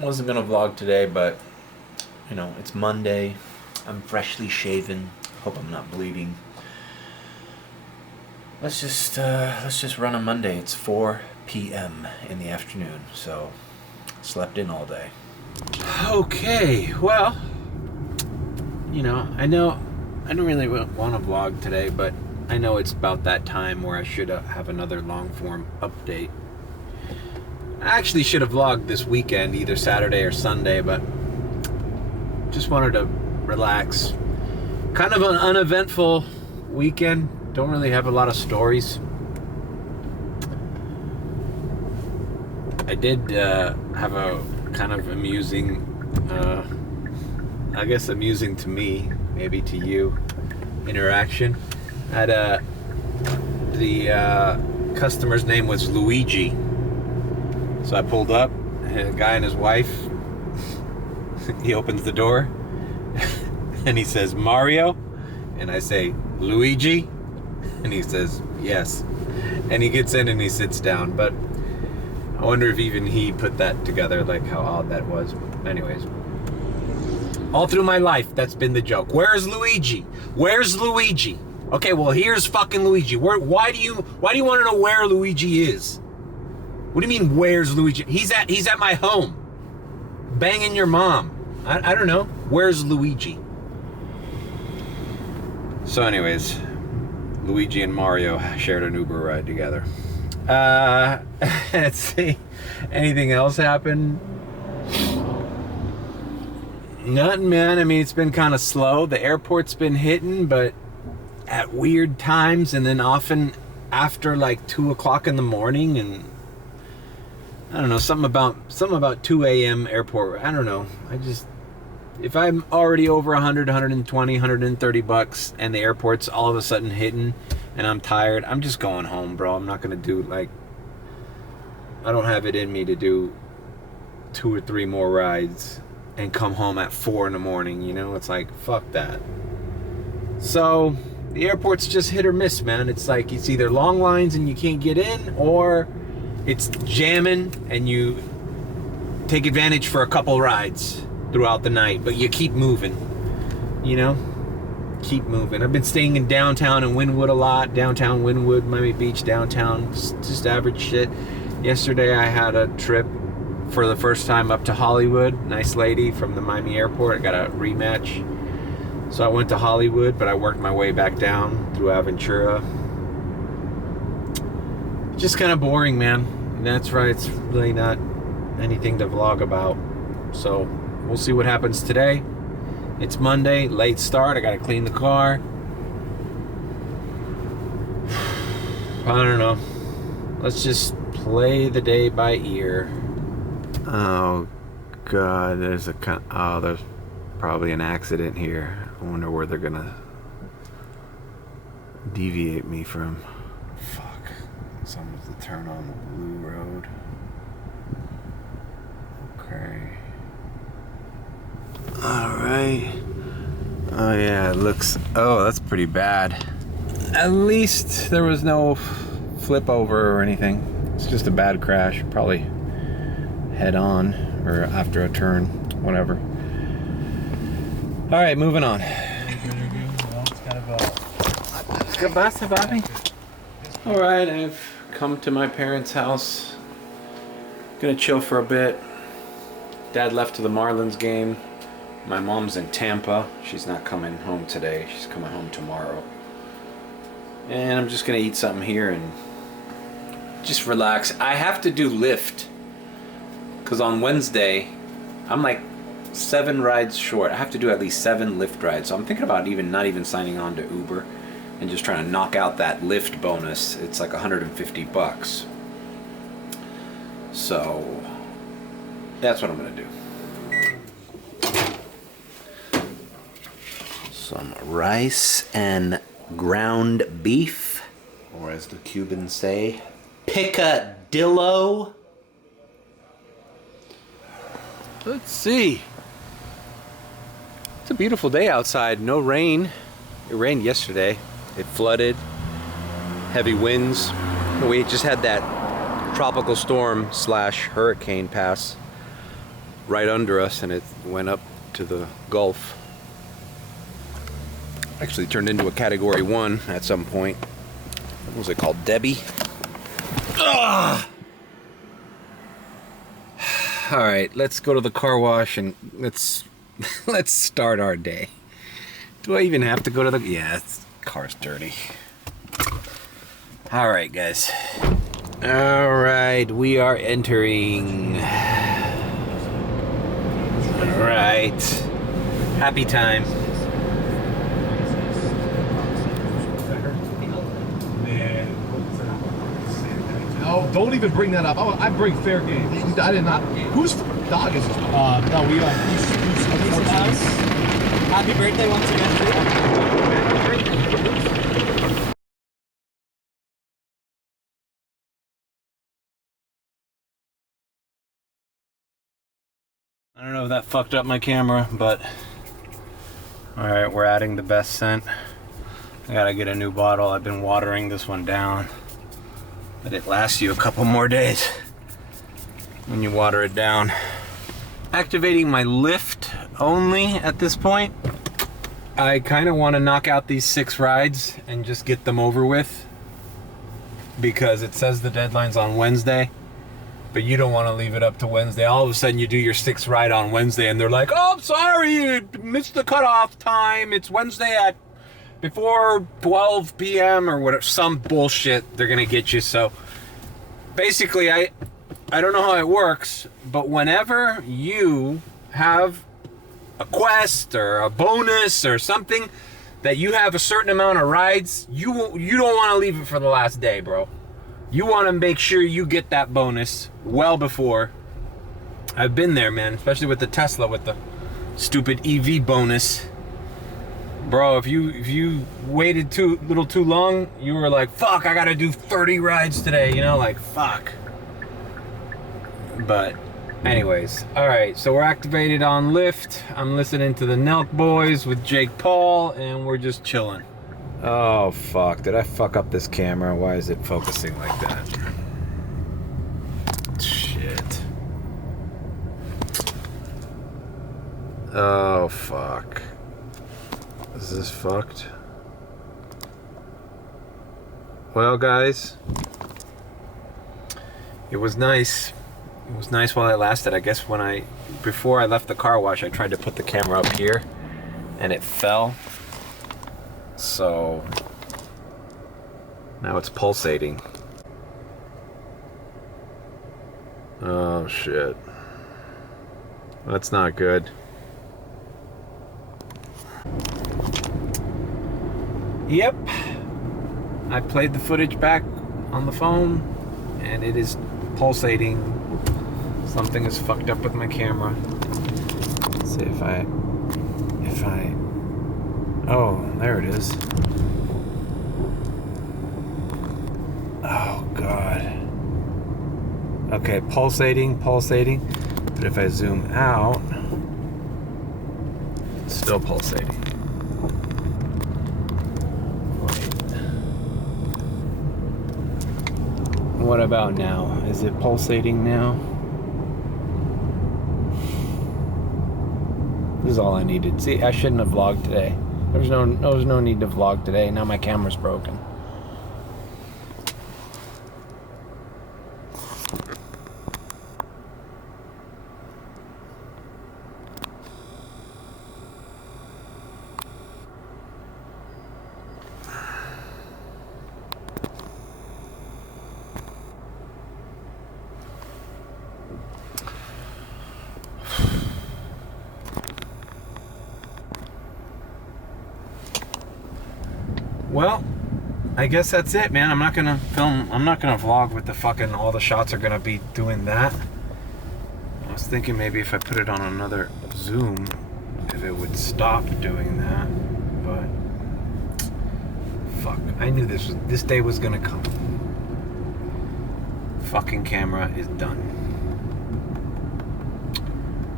Wasn't gonna vlog today, but you know, it's Monday. I'm freshly shaven. Hope I'm not bleeding. Let's just run a Monday. It's 4 p.m. in the afternoon, so slept in all day. Okay, well, you know, I don't really want to vlog today, but I know it's about that time where I should have another long form update. I actually should have vlogged this weekend, either Saturday or Sunday, but just wanted to relax. Kind of an uneventful weekend. Don't really have a lot of stories. I did have a kind of amusing, I guess amusing to me, maybe to you, interaction. The customer's name was Luigi. So I pulled up, and a guy and his wife, he opens the door, and he says, Mario? And I say, Luigi? And he says, yes. And he gets in and he sits down, but I wonder if even he put that together, like how odd that was. Anyways, all through my life, that's been the joke. Where's Luigi? Where's Luigi? Okay, well, here's fucking Luigi. Why do you want to know where Luigi is? What do you mean, where's Luigi? He's at my home, banging your mom. I don't know. Where's Luigi? So anyways, Luigi and Mario shared an Uber ride together. Let's see. Anything else happen? Nothing, man. I mean, it's been kind of slow. The airport's been hitting, but at weird times, and then often after like 2 o'clock in the morning, and I don't know, something about 2 a.m. airport. I don't know. If I'm already over 100, 120, 130 bucks and the airport's all of a sudden hitting and I'm tired, I'm just going home, bro. I'm not going to do, like, I don't have it in me to do 2 or 3 more rides and come home at 4 in the morning, you know? It's like, fuck that. So the airport's just hit or miss, man. It's like, it's either long lines and you can't get in, or it's jamming and you take advantage for a couple rides throughout the night, but you keep moving, you know? Keep moving. I've been staying in downtown and Wynwood a lot. Downtown Wynwood, Miami Beach, downtown, just average shit. Yesterday I had a trip for the first time up to Hollywood. Nice lady from the Miami airport. I got a rematch. So I went to Hollywood, but I worked my way back down through Aventura. Just kind of boring, man. And that's right, it's really not anything to vlog about. So we'll see what happens today. It's Monday, late start. I gotta clean the car. I don't know. Let's just play the day by ear. Oh God, there's probably an accident here. I wonder where they're gonna deviate me from. Fuck. Someone's to turn on the blue road. Okay. Alright. Oh yeah, it looks... Oh, that's pretty bad. At least there was no flip over or anything. It's just a bad crash. Probably head on or after a turn. Whatever. Alright, moving on. Alright, I've come to my parents' house. Gonna chill for a bit. Dad left to the Marlins game. My mom's in Tampa. She's not coming home today. She's coming home tomorrow. And I'm just gonna eat something here and just relax. I have to do Lyft, because on Wednesday I'm like 7 rides short. I have to do at least 7 Lyft rides. So I'm thinking about not even signing on to Uber and just trying to knock out that Lyft bonus. It's like 150 bucks. So that's what I'm gonna do. Some rice and ground beef, or as the Cubans say, picadillo. Let's see. It's a beautiful day outside. No rain. It rained yesterday. It flooded. Heavy winds. We just had that tropical storm / hurricane pass right under us and it went up to the Gulf. Actually turned into a Category 1 at some point. What was it called? Debbie? Ugh! All right, let's go to the car wash and let's start our day. Do I even have to go to the... Yeah, the car's dirty. All right, guys. All right, we are entering. All right. Happy time. Oh, don't even bring that up. I bring fair game. I did not. Whose dog is this? No, we who's house. Happy birthday once again. I don't know if that fucked up my camera, but all right, we're adding the best scent. I gotta get a new bottle. I've been watering this one down. But it lasts you a couple more days when you water it down. Activating my Lyft only at this point. I kind of want to knock out these 6 rides and just get them over with, because it says the deadline's on Wednesday, but you don't want to leave it up to Wednesday. All of a sudden you do your 6th ride on Wednesday and they're like, oh, I'm sorry, you missed the cutoff time. It's Wednesday at before 12 p.m. or whatever, some bullshit they're gonna get you. So basically, I don't know how it works, but whenever you have a quest or a bonus or something that you have a certain amount of rides, you don't want to leave it for the last day, bro. You want to make sure you get that bonus well before. I've been there, man, especially with the Tesla with the stupid EV bonus. Bro, if you waited too long, you were like, fuck, I gotta do 30 rides today, you know, like, fuck. But anyways, all right, so we're activated on Lyft. I'm listening to the Nelk Boys with Jake Paul, and we're just chilling. Oh, fuck, did I fuck up this camera? Why is it focusing like that? Shit. Oh, fuck. Is this fucked? Well, guys, it was nice. It was nice while it lasted. I guess before I left the car wash, I tried to put the camera up here and it fell. So now it's pulsating. Oh shit. That's not good. Yep, I played the footage back on the phone and it is pulsating. Something is fucked up with my camera. Let's see if I, oh, there it is. Oh God. Okay, pulsating, but if I zoom out, it's still pulsating. What about now? Is it pulsating now? This is all I needed. See, I shouldn't have vlogged today. There was no need to vlog today. Now my camera's broken. Well, I guess that's it, man. I'm not gonna vlog with the fucking, all the shots are gonna be doing that. I was thinking maybe if I put it on another zoom, if it would stop doing that, but fuck, I knew this day was gonna come. Fucking camera is done.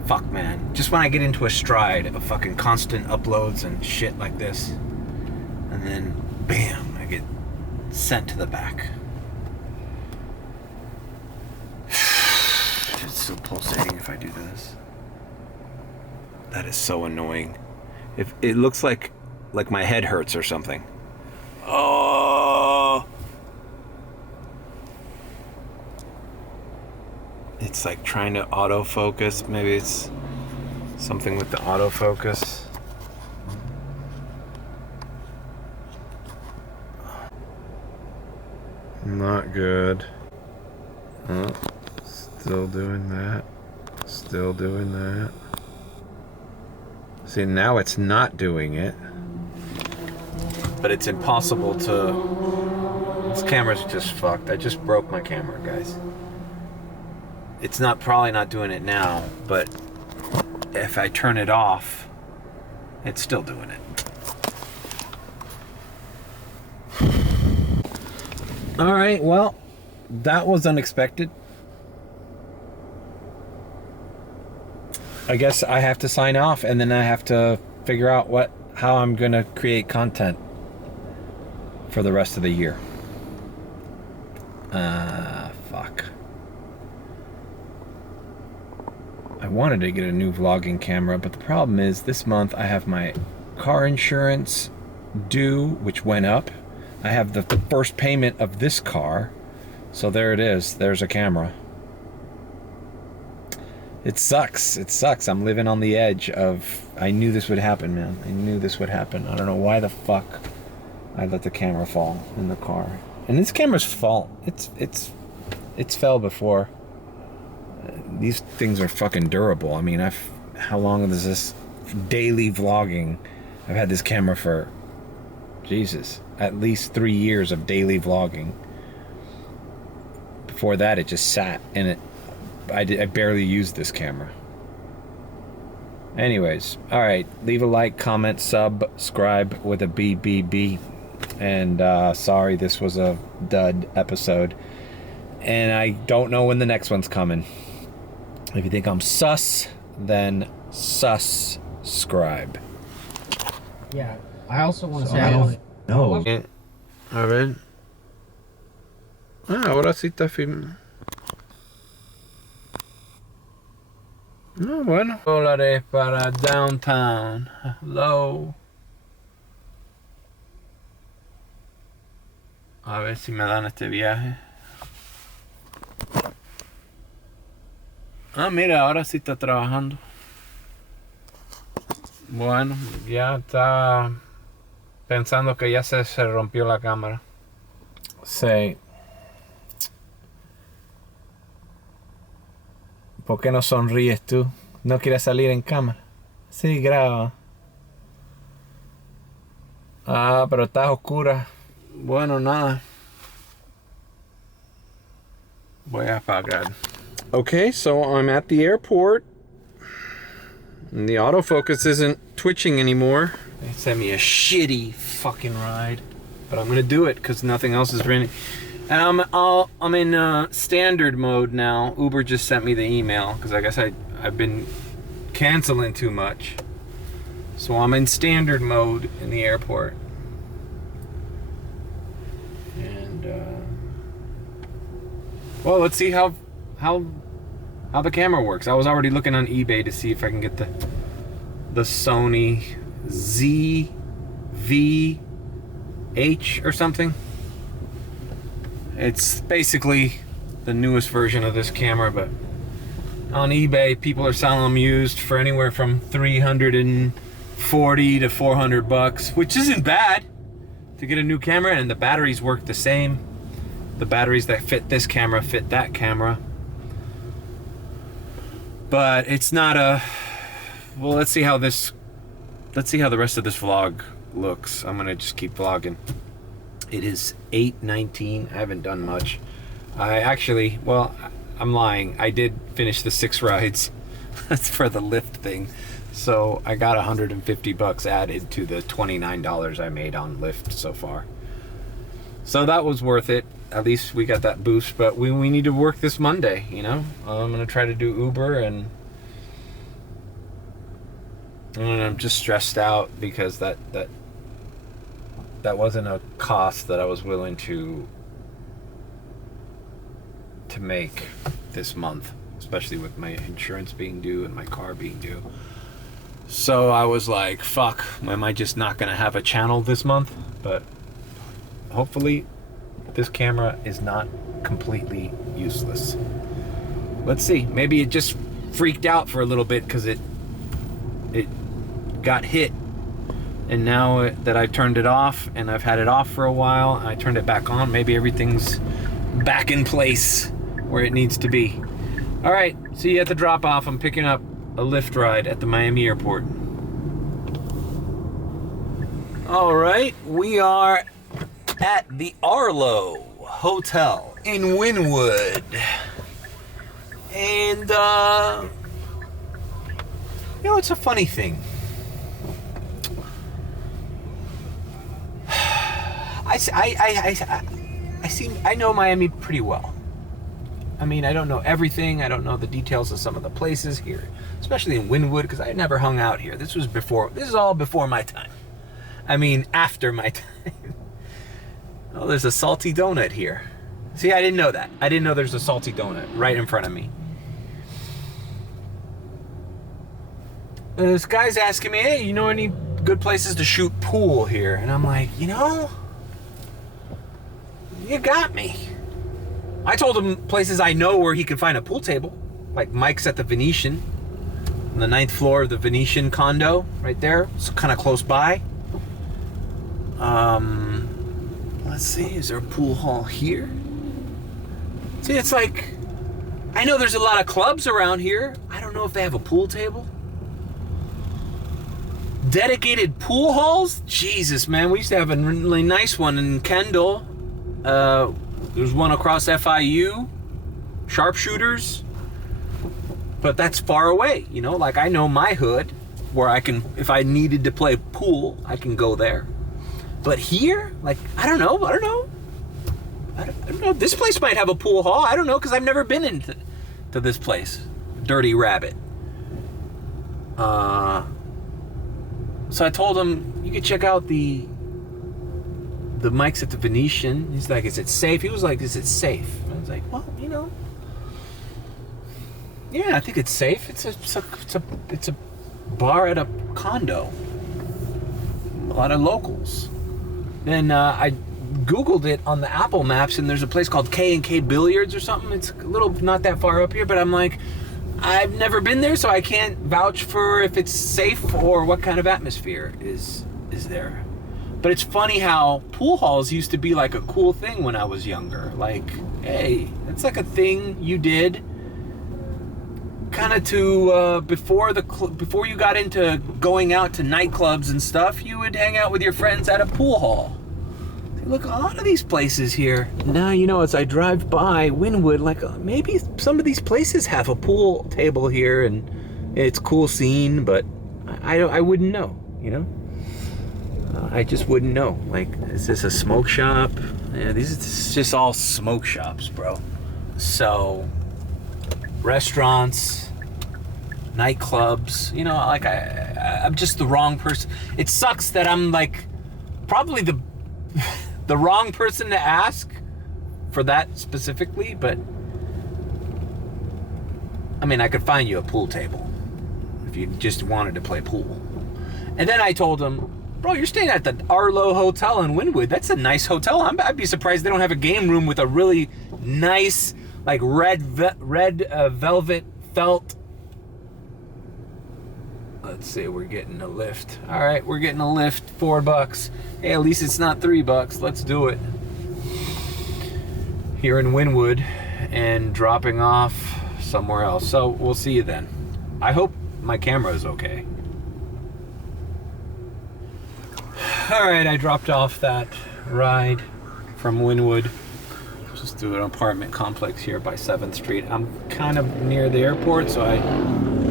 Fuck, man. Just when I get into a stride of fucking constant uploads and shit like this, and then bam, I get sent to the back. It's still pulsating if I do this. That is so annoying. If it looks like my head hurts or something. Oh. It's like trying to autofocus. Maybe it's something with the autofocus. Not good. Oh, still doing that. Still doing that. See, now it's not doing it. But it's impossible to... This camera's just fucked. I just broke my camera, guys. It's probably not doing it now, but if I turn it off, it's still doing it. All right, well, that was unexpected. I guess I have to sign off, and then I have to figure out how I'm gonna create content for the rest of the year. Fuck. I wanted to get a new vlogging camera, but the problem is this month I have my car insurance due, which went up. I have the first payment of this car, so there it is. There's a camera. It sucks. It sucks. I'm living on the edge of... I knew this would happen, man. I knew this would happen. I don't know why the fuck I let the camera fall in the car. And this camera's fault. It's fell before. These things are fucking durable. I mean, how long is this daily vlogging? I've had this camera for... Jesus, at least 3 years of daily vlogging. Before that, it just sat, and I barely used this camera. Anyways, all right, leave a like, comment, subscribe with a BBB. And sorry, this was a dud episode, and I don't know when the next one's coming. If you think I'm sus, then subscribe. Yeah, I also want to say I don't No. A ver. Ahora sí está firme. No, bueno. $1 para downtown. Hello. A ver si me dan este viaje. Mira, ahora sí está trabajando. Bueno, ya está pensando que ya se rompió la cámara. Sí. ¿Por qué no sonríes tú? ¿No quieres salir en cámara? Sí, graba. Pero estás oscura. Bueno, nada. Voy a apagar. Okay, so I'm at the airport. And the autofocus isn't twitching anymore. They sent me a shitty fucking ride. But I'm gonna do it because nothing else is running. And I'm in standard mode now. Uber just sent me the email because I guess I've been canceling too much. So I'm in standard mode in the airport. And well, let's see how the camera works. I was already looking on eBay to see if I can get the Sony ZV-H or something. It's basically the newest version of this camera, but on eBay people are selling them used for anywhere from $340 to $400, which isn't bad to get a new camera, and the batteries work the same. The batteries that fit this camera fit that camera. But it's not a... Well, let's see how the rest of this vlog looks. I'm gonna just keep vlogging. It is 8:19. I haven't done much. I'm lying. I did finish the 6 rides. That's for the Lyft thing. So I got $150 added to the $29 I made on Lyft so far. So that was worth it. At least we got that boost, but we need to work this Monday, you know? I'm gonna try to do Uber, and I'm just stressed out because that wasn't a cost that I was willing to make this month, especially with my insurance being due and my car being due. So I was like, fuck, am I just not gonna have a channel this month? But hopefully this camera is not completely useless. Let's see, maybe it just freaked out for a little bit because it got hit. And now that I've turned it off and I've had it off for a while, I turned it back on, maybe everything's back in place where it needs to be. All right, see you at the drop off. I'm picking up a Lyft ride at the Miami airport. All right, we are at the Arlo Hotel in Wynwood. And, you know, it's a funny thing. I know Miami pretty well. I mean, I don't know everything. I don't know the details of some of the places here, especially in Wynwood, because I never hung out here. This is all before my time. I mean, after my time. Oh, there's a salty donut here. See, I didn't know that. I didn't know there's a salty donut right in front of me. This guy's asking me, hey, you know any good places to shoot pool here? And I'm like, you know, you got me. I told him places I know where he could find a pool table, like Mike's at the Venetian, on the 9th floor of the Venetian condo, right there. It's kind of close by. Let's see, is there a pool hall here? See, it's like, I know there's a lot of clubs around here. I don't know if they have a pool table. Dedicated pool halls? Jesus, man, we used to have a really nice one in Kendall. There's one across FIU, sharpshooters, but that's far away, you know, like I know my hood where I can, if I needed to play pool, I can go there. But here, like, I don't know. This place might have a pool hall. I don't know, because I've never been into this place. Dirty Rabbit. So I told him, you could check out the Mike's at the Venetian. He's like, is it safe? He was like, is it safe? I was like, well, you know, yeah, I think it's safe. It's a bar at a condo. A lot of locals. Then I Googled it on the Apple Maps, and there's a place called K&K Billiards or something. It's a little not that far up here, but I'm like, I've never been there, so I can't vouch for if it's safe or what kind of atmosphere is there. But it's funny how pool halls used to be like a cool thing when I was younger. Like, hey, it's like a thing you did kind of to before you got into going out to nightclubs and stuff. You would hang out with your friends at a pool hall. Look, a lot of these places here. Now, you know, as I drive by Wynwood, like maybe some of these places have a pool table here, and it's a cool scene, but I wouldn't know, you know? I just wouldn't know. Like, is this a smoke shop? Yeah, this is just all smoke shops, bro. So, restaurants, nightclubs, you know, like I'm just the wrong person. It sucks that I'm like probably the wrong person to ask for that specifically, but I mean, I could find you a pool table if you just wanted to play pool. And then I told him, bro, you're staying at the Arlo Hotel in Wynwood. That's a nice hotel. I'd be surprised they don't have a game room with a really nice, like red velvet felt. Let's see, we're getting a Lyft. All right, we're getting a Lyft, $4. Hey, at least it's not $3. Let's do it. Here in Wynwood and dropping off somewhere else. So we'll see you then. I hope my camera is okay. All right, I dropped off that ride from Wynwood. Just to an apartment complex here by 7th Street. I'm kind of near the airport, so I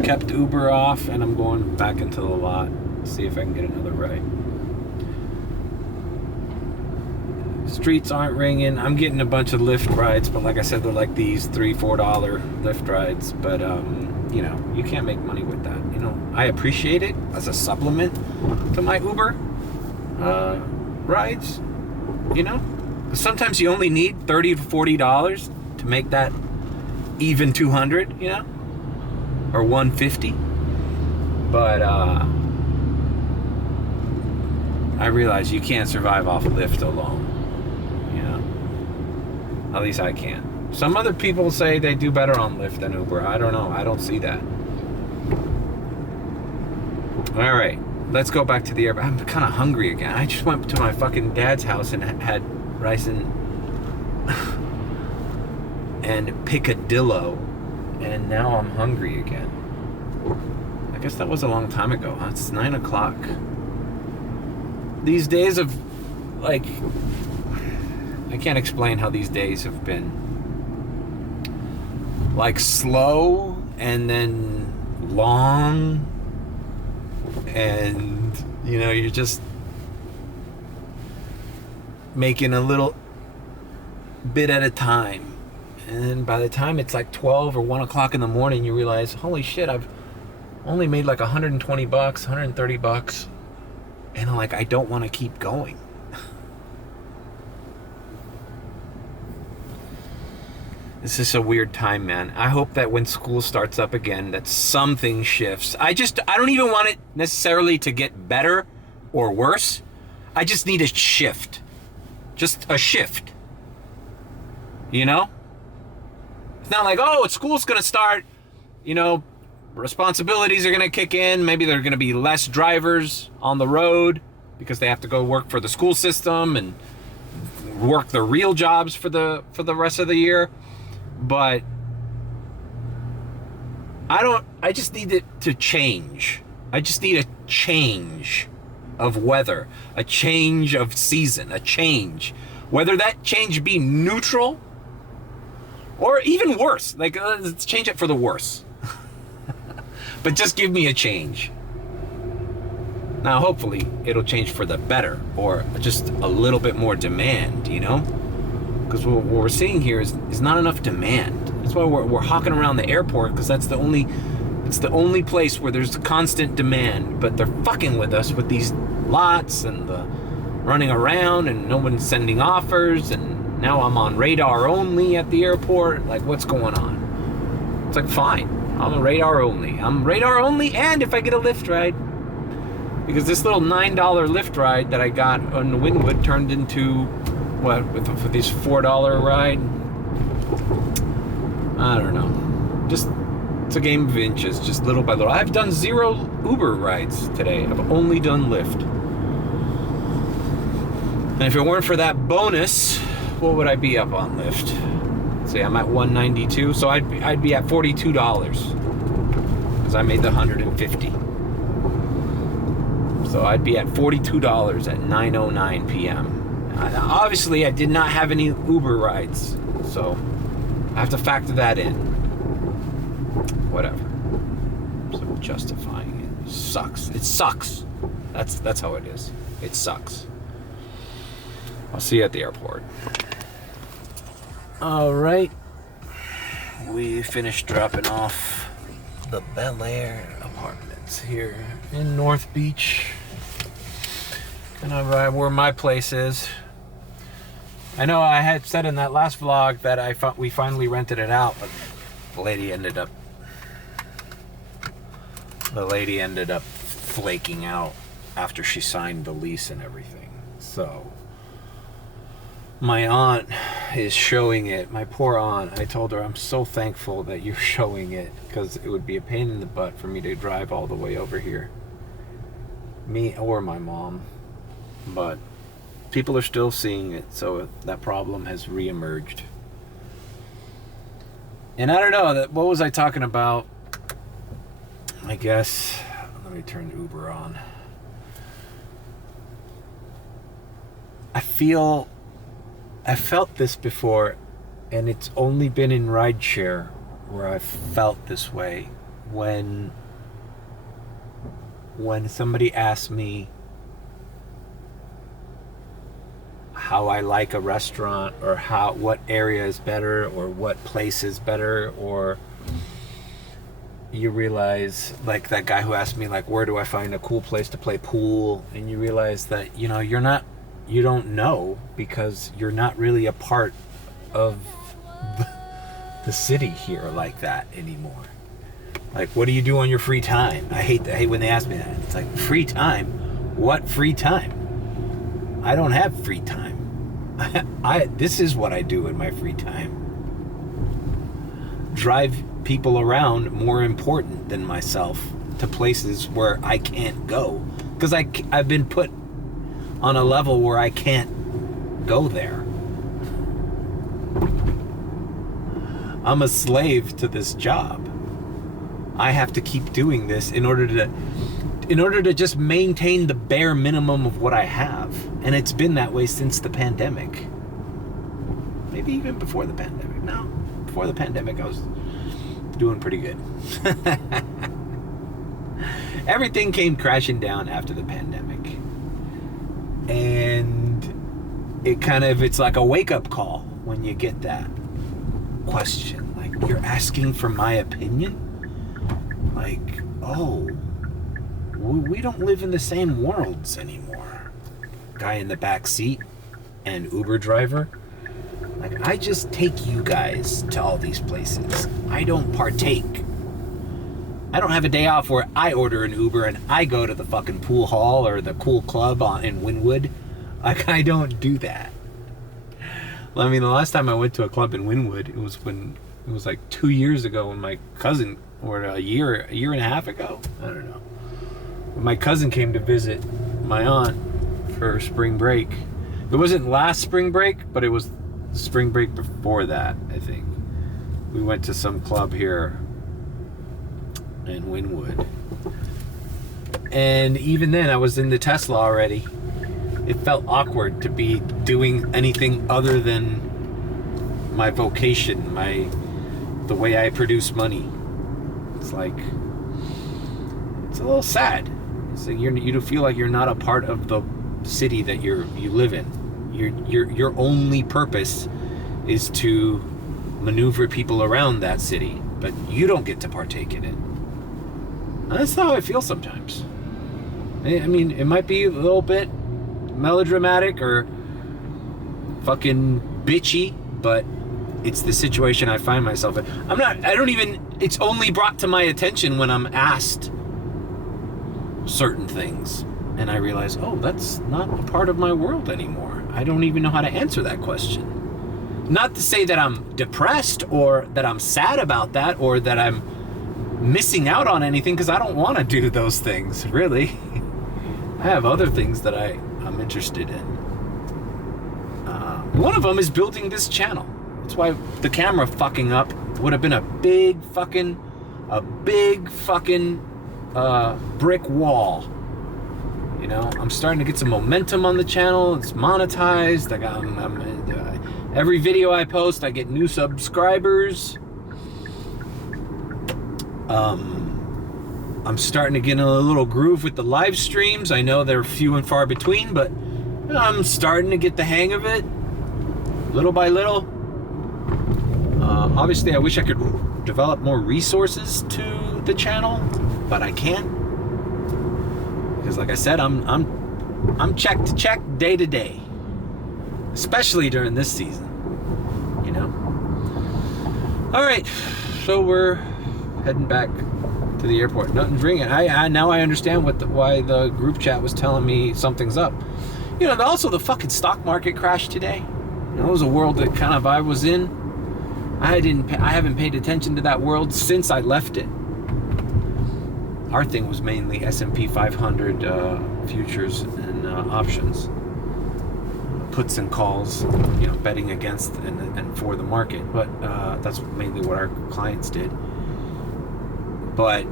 kept Uber off, and I'm going back into the lot. See if I can get another ride. Streets aren't ringing. I'm getting a bunch of Lyft rides, but like I said, they're like these $3, $4 Lyft rides. But you know, you can't make money with that. You know, I appreciate it as a supplement to my Uber rides. You know, sometimes you only need $30 to $40 to make that even 200. You know, or 150. But I realize you can't survive off Lyft alone. You know, at least I can't. Some other people say they do better on Lyft than Uber. I don't know. I don't see that. All right, let's go back to the airport. I'm kind of hungry again. I just went to my fucking dad's house and had rice and picadillo, and now I'm hungry again. I guess that was a long time ago, huh? It's 9 o'clock. These days of, like, I can't explain how these days have been. Like, slow, and then long, and, you know, you're just making a little bit at a time. And by the time it's like 12 or 1 o'clock in the morning, you realize, holy shit, I've only made like $120, $130, and I'm like, I don't want to keep going. This is a weird time, man. I hope that when school starts up again, that something shifts. I don't even want it necessarily to get better or worse. I just need a shift. Just a shift. You know? It's not like, oh, school's gonna start, you know, responsibilities are gonna kick in. Maybe there are gonna be less drivers on the road because they have to go work for the school system and work their real jobs for the rest of the year. But I just need it to change. I just need a change of weather, a change of season, a change. Whether that change be neutral or even worse, like let's change it for the worse. But just give me a change. Now, hopefully it'll change for the better or just a little bit more demand, you know? Because what we're seeing here is not enough demand. That's why we're hawking around the airport, because it's the only place where there's constant demand. But they're fucking with us with these lots and the running around, and no one's sending offers, and now I'm on radar only at the airport. Like, what's going on? It's like, fine, I'm a radar only. I'm radar only, and if I get a Lyft ride, because this little $9 Lyft ride that I got on Wynwood turned into what, with this $4 ride? I don't know. Just, it's a game of inches, just little by little. I've done 0 Uber rides today. I've only done Lyft. And if it weren't for that bonus, what would I be up on Lyft? Say I'm at 192, so I'd be at $42 because I made the 150. So I'd be at $42 at 9:09 p.m. Obviously, I did not have any Uber rides, so I have to factor that in. Whatever. So justifying it sucks. It sucks. That's how it is. It sucks. I'll see you at the airport. All right. We finished dropping off the Bel Air apartments here in North Beach. And I'm right where my place is. I know I had said in that last vlog that we finally rented it out, but the lady ended up flaking out after she signed the lease and everything. So my aunt is showing it. My poor aunt. I told her I'm so thankful that you're showing it, because it would be a pain in the butt for me to drive all the way over here. Me or my mom. But people are still seeing it, so that problem has reemerged. And I don't know, what was I talking about? I guess, let me turn Uber on. I felt this before, and it's only been in rideshare where I felt this way. When somebody asks me how I like a restaurant, or what area is better, or what place is better, or you realize, like that guy who asked me, like, where do I find a cool place to play pool? And you realize that, you know, you don't know, because you're not really a part of the city here like that anymore. Like, what do you do on your free time? I hate when they ask me that. It's like, free time? What free time? I don't have free time. This is what I do in my free time. Drive people around more important than myself to places where I can't go. Because I've been put on a level where I can't go there. I'm a slave to this job. I have to keep doing this in order to just maintain the bare minimum of what I have. And it's been that way since the pandemic. Maybe even before the pandemic. No, before the pandemic I was doing pretty good. Everything came crashing down after the pandemic. And it's like a wake-up call when you get that question. Like, you're asking for my opinion? Like, oh, we don't live in the same worlds anymore. Guy in the back seat and Uber driver. Like, I just take you guys to all these places. I don't partake. I don't have a day off where I order an Uber and I go to the fucking pool hall or the cool club in Wynwood. Like, I don't do that. Well, I mean, the last time I went to a club in Wynwood, it was like 2 years ago when my cousin, or a year and a half ago, I don't know. When my cousin came to visit my aunt for spring break. It wasn't last spring break, but it was the spring break before that, I think. We went to some club here in Wynwood. And even then, I was in the Tesla already. It felt awkward to be doing anything other than my vocation, the way I produce money. It's like, it's a little sad. It's like you feel like you're not a part of the city that you live in. Your only purpose is to maneuver people around that city, but you don't get to partake in it. And that's how I feel sometimes. I mean, it might be a little bit melodramatic or fucking bitchy, but it's the situation I find myself in. It's only brought to my attention when I'm asked certain things. And I realize, oh, that's not a part of my world anymore. I don't even know how to answer that question. Not to say that I'm depressed or that I'm sad about that or that I'm missing out on anything, because I don't want to do those things, really. I have other things that I'm interested in. One of them is building this channel. That's why the camera fucking up would have been a big fucking brick wall. You know, I'm starting to get some momentum on the channel. It's monetized. Every video I post, I get new subscribers. I'm starting to get in a little groove with the live streams. I know they're few and far between, but I'm starting to get the hang of it, little by little. Obviously, I wish I could develop more resources to the channel, but I can't. Because like I said, I'm check to check, day to day. Especially during this season, you know? All right, so we're heading back to the airport. Nothing's ringing. Now I understand why the group chat was telling me something's up. You know, also the fucking stock market crashed today. You know, it was a world that kind of I was in. I haven't paid attention to that world since I left it. Our thing was mainly S&P 500 futures and options, puts and calls, you know, betting against and for the market. But that's mainly what our clients did. But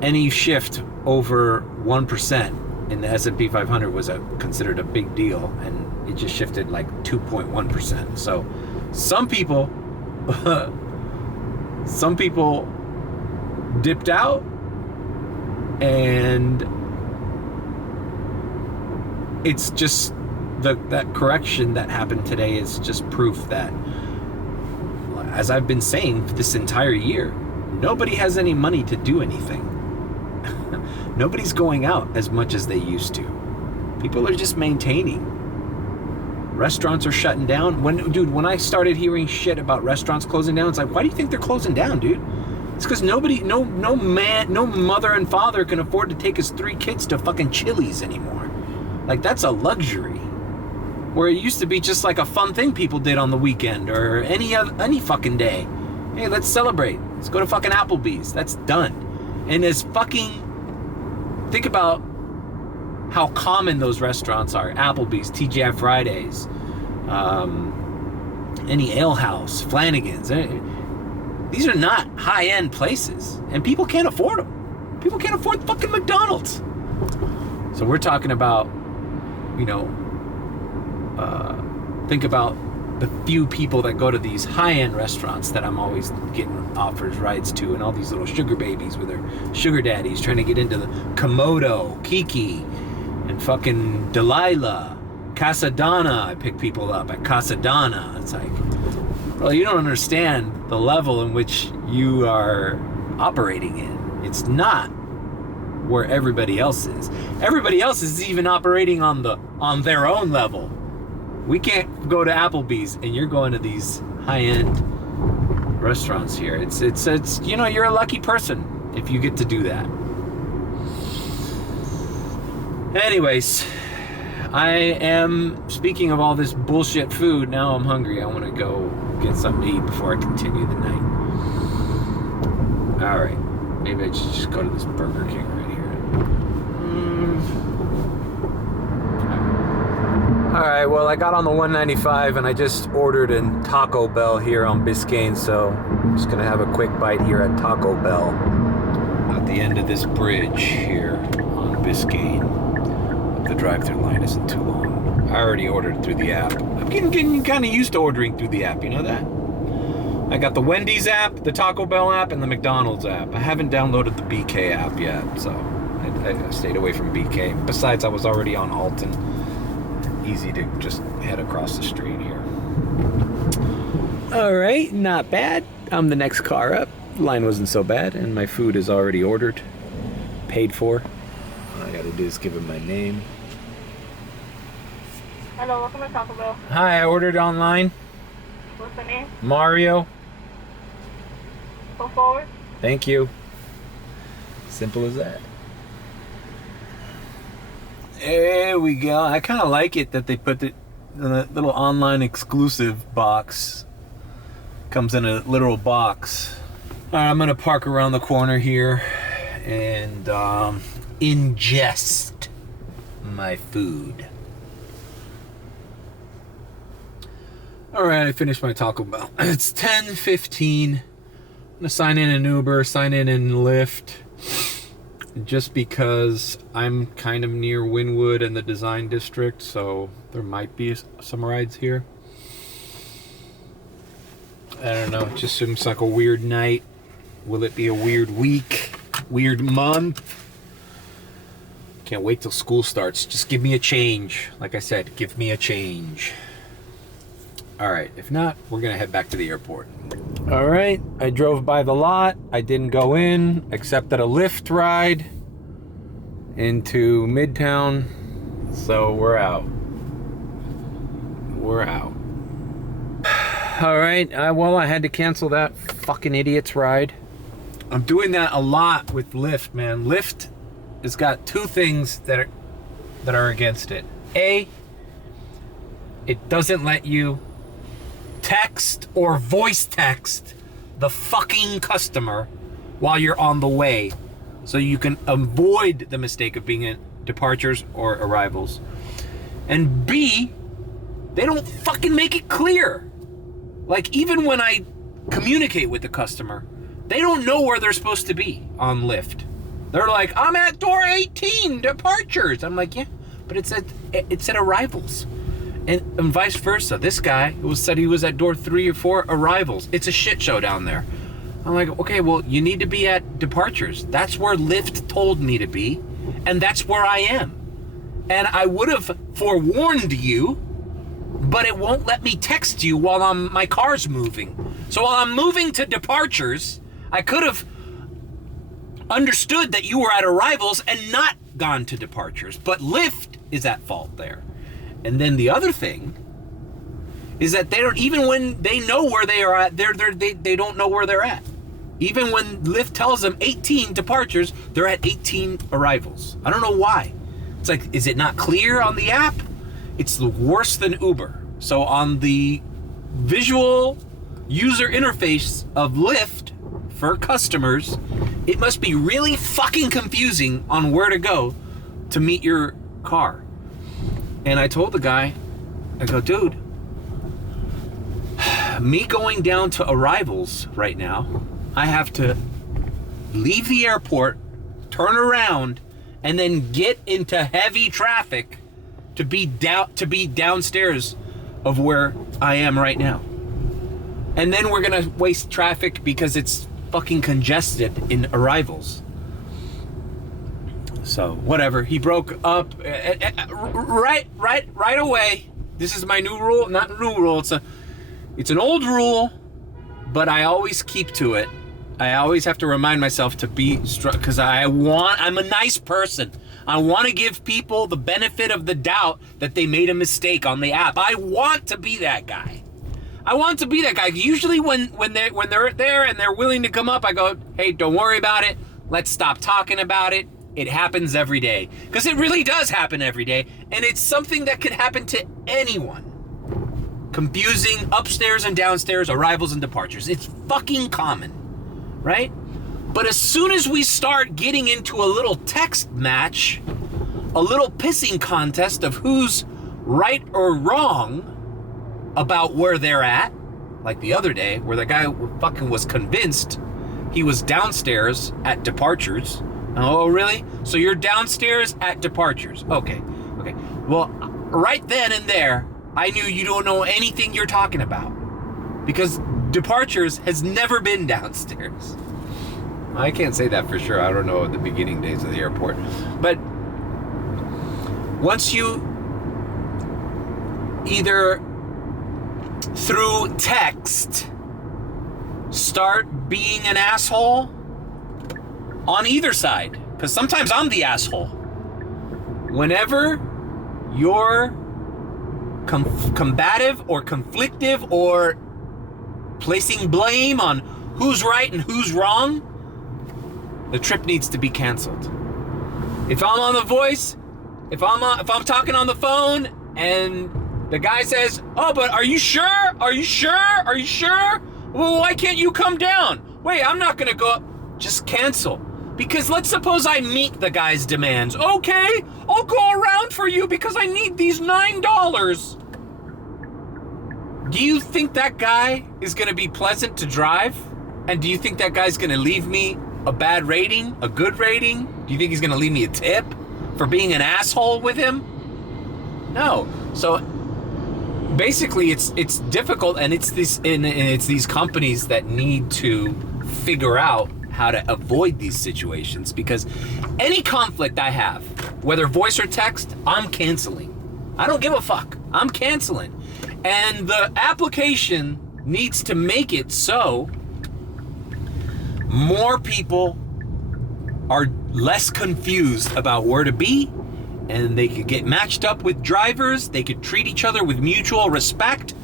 any shift over 1% in the S&P 500 was considered a big deal, and it just shifted like 2.1%. So some people dipped out, and it's just that correction that happened today is just proof that, as I've been saying this entire year, nobody has any money to do anything. Nobody's going out as much as they used to. People are just maintaining. Restaurants are shutting down. When I started hearing shit about restaurants closing down, it's like, why do you think they're closing down, dude? It's because no man, no mother and father can afford to take his 3 kids to fucking Chili's anymore. Like, that's a luxury. Where it used to be just like a fun thing people did on the weekend or any fucking day. Hey, let's celebrate. Let's go to fucking Applebee's. That's done. And as fucking, think about how common those restaurants are. Applebee's, TGI Fridays, any ale house, Flanagan's. These are not high-end places, and people can't afford them. People can't afford fucking McDonald's. So we're talking about, think about the few people that go to these high-end restaurants that I'm always getting offers rides to, and all these little sugar babies with their sugar daddies trying to get into the Komodo, Kiki, and fucking Delilah, Casadonna. I pick people up at Casadonna. It's like, well, you don't understand the level in which you are operating in. It's not where everybody else is. Everybody else is even operating on their own level. We can't go to Applebee's, and you're going to these high-end restaurants here. It's you're a lucky person if you get to do that. Anyways, I am, speaking of all this bullshit food, now I'm hungry. I want to go get something to eat before I continue the night. All right, maybe I should just go to this Burger King right here. All right, well, I got on the 195 and I just ordered in Taco Bell here on Biscayne, so I'm just gonna have a quick bite here at Taco Bell at the end of this bridge here on Biscayne. The drive-thru line isn't too long. I already ordered through the app. I'm getting kind of used to ordering through the app, you know that? I got the Wendy's app, the Taco Bell app, and the McDonald's app. I haven't downloaded the BK app yet, so I stayed away from BK. Besides, I was already on Alton. Easy to just head across the street here. All right, not bad. I'm the next car up. Line wasn't so bad, and my food is already ordered, paid for. All I gotta do is give him my name. Hello, welcome to Taco Bell. Hi, I ordered online. What's the name? Mario. Go forward. Thank you. Simple as that. There we go. I kind of like it that they put the little online exclusive box. Comes in a literal box. All right, I'm gonna park around the corner here and ingest my food. All right, I finished my Taco Bell. It's 10:15. I'm gonna sign in an Uber, sign in Lyft. Just because I'm kind of near Wynwood and the design district, so there might be some rides here. I don't know, it just seems like a weird night. Will it be a weird week? Weird month? Can't wait till school starts. Just give me a change. Like I said, give me a change. All right, if not, we're gonna head back to the airport. All right, I drove by the lot. I didn't go in, accepted a Lyft ride into Midtown. So we're out. We're out. All right, well, I had to cancel that fucking idiot's ride. I'm doing that a lot with Lyft, man. Lyft has got 2 things that are against it. A, it doesn't let you text or voice text the fucking customer while you're on the way, so you can avoid the mistake of being in departures or arrivals. And B, they don't fucking make it clear. Like, even when I communicate with the customer, they don't know where they're supposed to be on Lyft. They're like, I'm at door 18, departures. I'm like, yeah, but it said arrivals. And vice versa. This guy said he was at door 3 or 4, arrivals. It's a shit show down there. I'm like, okay, well, you need to be at departures. That's where Lyft told me to be, and that's where I am. And I would have forewarned you, but it won't let me text you while my car's moving. So while I'm moving to departures, I could have understood that you were at arrivals and not gone to departures. But Lyft is at fault there. And then the other thing is that they don't, even when they know where they are at, they don't know where they're at. Even when Lyft tells them 18 departures, they're at 18 arrivals. I don't know why. It's like, is it not clear on the app? It's worse than Uber. So on the visual user interface of Lyft for customers, it must be really fucking confusing on where to go to meet your car. And I told the guy, I go, dude, me going down to arrivals right now, I have to leave the airport, turn around, and then get into heavy traffic to be downstairs of where I am right now. And then we're gonna waste traffic because it's fucking congested in arrivals. So whatever, he broke up right away. This is my new rule, not a new rule. It's an old rule, but I always keep to it. I always have to remind myself to be because I'm a nice person. I want to give people the benefit of the doubt that they made a mistake on the app. I want to be that guy. Usually when they're there and they're willing to come up, I go, hey, don't worry about it. Let's stop talking about it. It happens every day. Because it really does happen every day. And it's something that could happen to anyone. Confusing upstairs and downstairs, arrivals and departures. It's fucking common, right? But as soon as we start getting into a little text match, a little pissing contest of who's right or wrong about where they're at, like the other day where the guy fucking was convinced he was downstairs at departures. Oh, really? So you're downstairs at departures. Okay. Well, right then and there, I knew you don't know anything you're talking about. Because departures has never been downstairs. I can't say that for sure. I don't know the beginning days of the airport. But once you either through text start being an asshole on either side, because sometimes I'm the asshole. Whenever you're combative or conflictive or placing blame on who's right and who's wrong, the trip needs to be canceled. If I'm on the voice, if I'm talking on the phone and the guy says, oh, but are you sure? Are you sure? Well, why can't you come down? Wait, I'm not gonna go up. Just cancel. Because let's suppose I meet the guy's demands. Okay, I'll go around for you because I need these $9. Do you think that guy is gonna be pleasant to drive? And do you think that guy's gonna leave me a bad rating, a good rating? Do you think he's gonna leave me a tip for being an asshole with him? No. So basically it's difficult, and it's these companies that need to figure out how to avoid these situations, because any conflict I have, whether voice or text, I'm canceling. I don't give a fuck. I'm canceling. And the application needs to make it so more people are less confused about where to be, and they could get matched up with drivers. They could treat each other with mutual respect,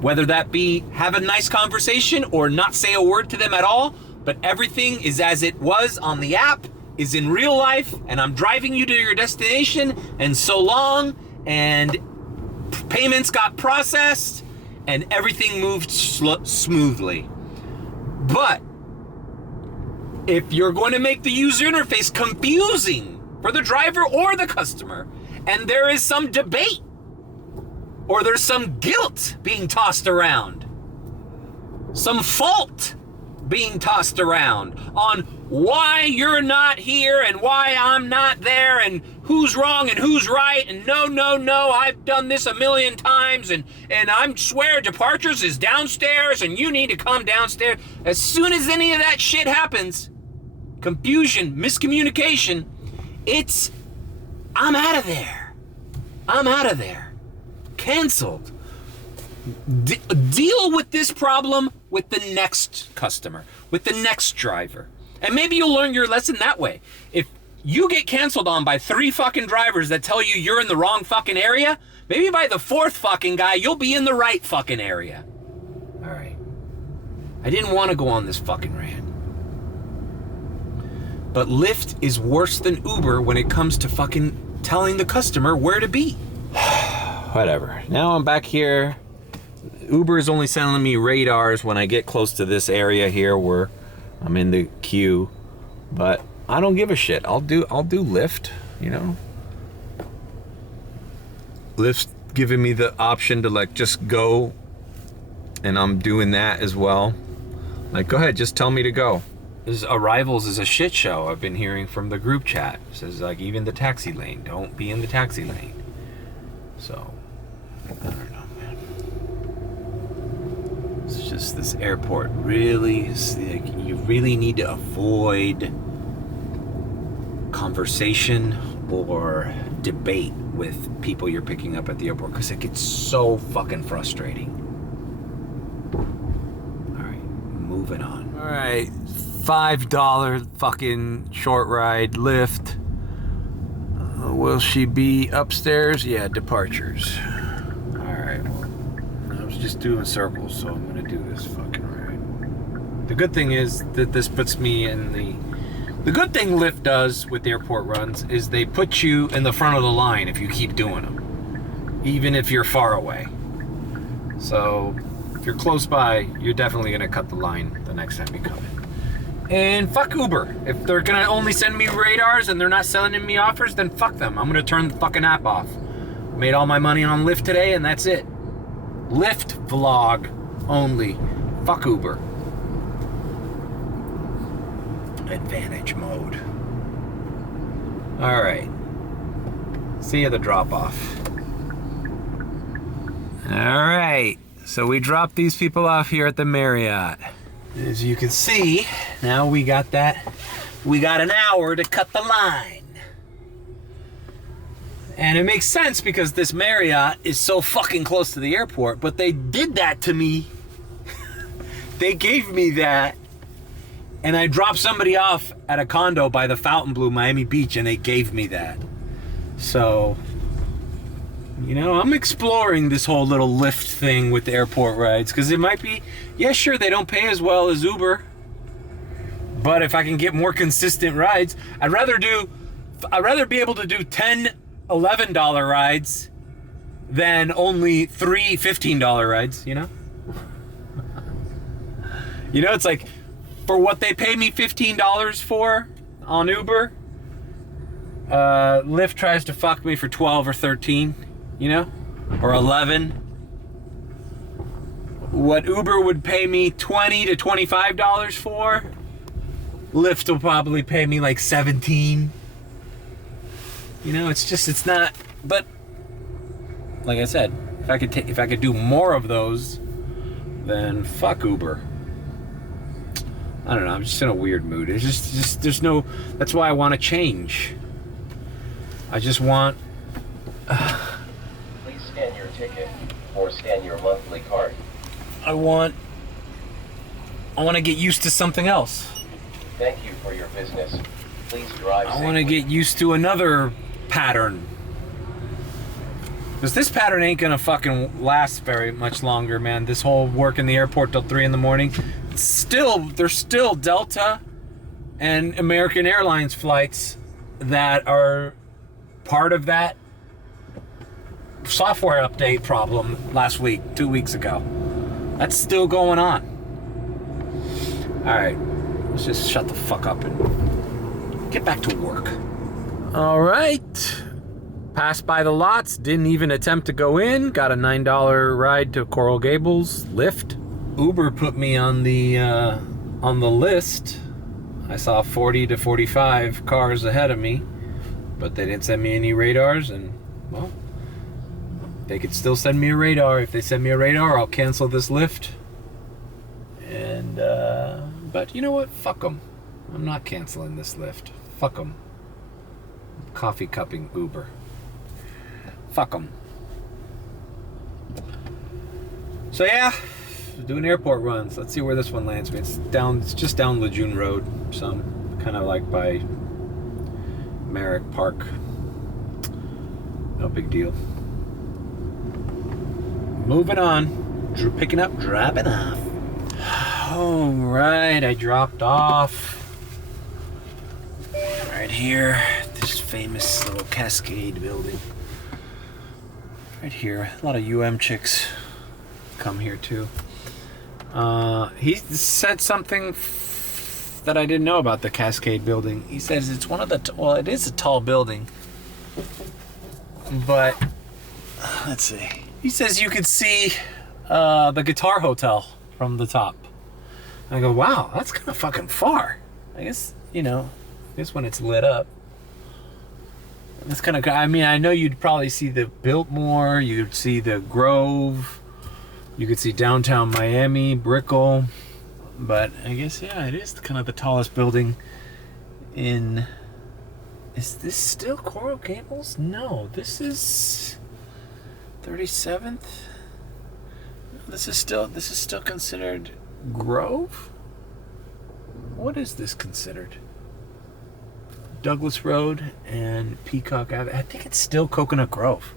whether that be have a nice conversation or not say a word to them at all. But everything is as it was on the app, is in real life, and I'm driving you to your destination, and so long, and payments got processed, and everything moved smoothly. But if you're going to make the user interface confusing for the driver or the customer, and there is some debate, or there's some guilt being tossed around, some fault being tossed around on why you're not here and why I'm not there and who's wrong and who's right and no, I've done this a million times and I swear departures is downstairs and you need to come downstairs. As soon as any of that shit happens, confusion, miscommunication, I'm out of there. Canceled. Deal with this problem with the next customer, with the next driver. And maybe you'll learn your lesson that way. If you get canceled on by 3 fucking drivers that tell you you're in the wrong fucking area, maybe by the 4th fucking guy, you'll be in the right fucking area. All right. I didn't want to go on this fucking rant. But Lyft is worse than Uber when it comes to fucking telling the customer where to be. Whatever. Now I'm back here. Uber is only sending me radars when I get close to this area here where I'm in the queue. But I don't give a shit. I'll do Lyft, you know. Lyft's giving me the option to like just go, and I'm doing that as well. Like, go ahead, just tell me to go. This Arrivals is a shit show. I've been hearing from the group chat. It says like even the taxi lane, don't be in the taxi lane. So I don't know, man. It's just this airport really, like, you really need to avoid conversation or debate with people you're picking up at the airport because it gets so fucking frustrating. All right, moving on. All right, $5 fucking short ride Lyft. Will she be upstairs? Yeah, departures. All right, well, I was just doing circles, so I'm gonna do this fucking ride. The good thing is that this puts me in the good thing Lyft does with airport runs is they put you in the front of the line if you keep doing them, even if you're far away. So if you're close by, you're definitely gonna cut the line the next time you come in. And fuck Uber. If they're gonna only send me radars and they're not sending me offers, then fuck them. I'm gonna turn the fucking app off. Made all my money on Lyft today and that's it. Lyft vlog only. Fuck Uber. Advantage mode. All right. See you at the drop off. All right. So we dropped these people off here at the Marriott. As you can see, now we got an hour to cut the line. And it makes sense because this Marriott is so fucking close to the airport, but they did that to me. They gave me that. And I dropped somebody off at a condo by the Fontainebleau, Miami Beach, and they gave me that. So, you know, I'm exploring this whole little Lyft thing with the airport rides, because it might be, yeah, sure, they don't pay as well as Uber, but if I can get more consistent rides, I'd rather be able to do 10, $11 rides than only 3 $15 rides, you know? You know, it's like, for what they pay me $15 for on Uber, Lyft tries to fuck me for 12 or 13, you know, or 11. What Uber would pay me $20 to $25 for, Lyft will probably pay me like 17. You know, it's not. But like I said, if I could do more of those, then fuck Uber. I don't know, I'm just in a weird mood. It's just there's no, that's why I want to change. I just want... Please scan your ticket or scan your monthly card. I want to get used to something else. Thank you for your business. Please drive safely. I want to get used to another pattern. Because this pattern ain't gonna fucking last very much longer, man. This whole work in the airport till 3 in the morning. There's still Delta and American Airlines flights that are part of that software update problem last week, 2 weeks ago. That's still going on. All right, let's just shut the fuck up and get back to work. All right. Passed by the lots, didn't even attempt to go in. Got a $9 ride to Coral Gables, Lyft. Uber put me on the list. I saw 40 to 45 cars ahead of me, but they didn't send me any radars, and well, they could still send me a radar. If they send me a radar, I'll cancel this Lyft. And but you know what? Fuck them. I'm not canceling this Lyft. Fuck them. Coffee cupping Uber. Fuck them. So yeah, doing airport runs. Let's see where this one lands me. It's just down Lejeune Road, so I'm kind of like by Merrick Park. No big deal. Moving on. Picking up, dropping off. All right, I dropped off right here, this famous little Cascade building. Right here, a lot of UM chicks come here too. He said something that I didn't know about the Cascade building. He says it's one of the, well, it is a tall building, but let's see. He says you could see the Guitar Hotel from the top. I go, wow, that's kind of fucking far. I guess, you know, I guess when it's lit up. That's kind of, I mean, I know you'd probably see the Biltmore, you'd see the Grove, you could see downtown Miami, Brickell, but I guess, yeah, it is kind of the tallest building in, is this still Coral Gables? No, this is 37th. This is still considered Grove? What is this considered? Douglas Road and Peacock Avenue. I think it's still Coconut Grove.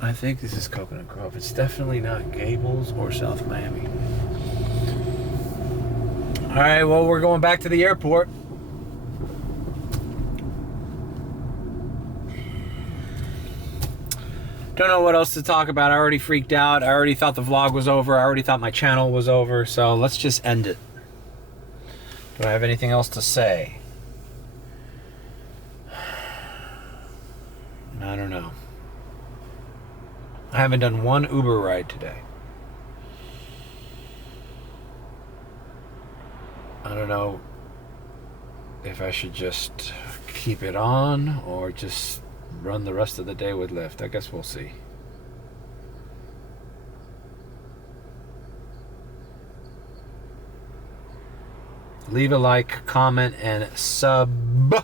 I think this is Coconut Grove. It's definitely not Gables or South Miami. All right, well, we're going back to the airport. Don't know what else to talk about. I already freaked out. I already thought the vlog was over. I already thought my channel was over. So let's just end it. Do I have anything else to say? I don't know. I haven't done one Uber ride today. I don't know if I should just keep it on or just run the rest of the day with Lyft. I guess we'll see. Leave a like, comment, and subscribe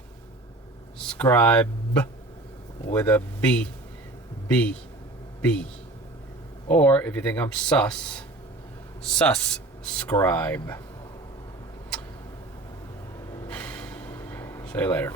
with a B. Or if you think I'm subscribe. See you later.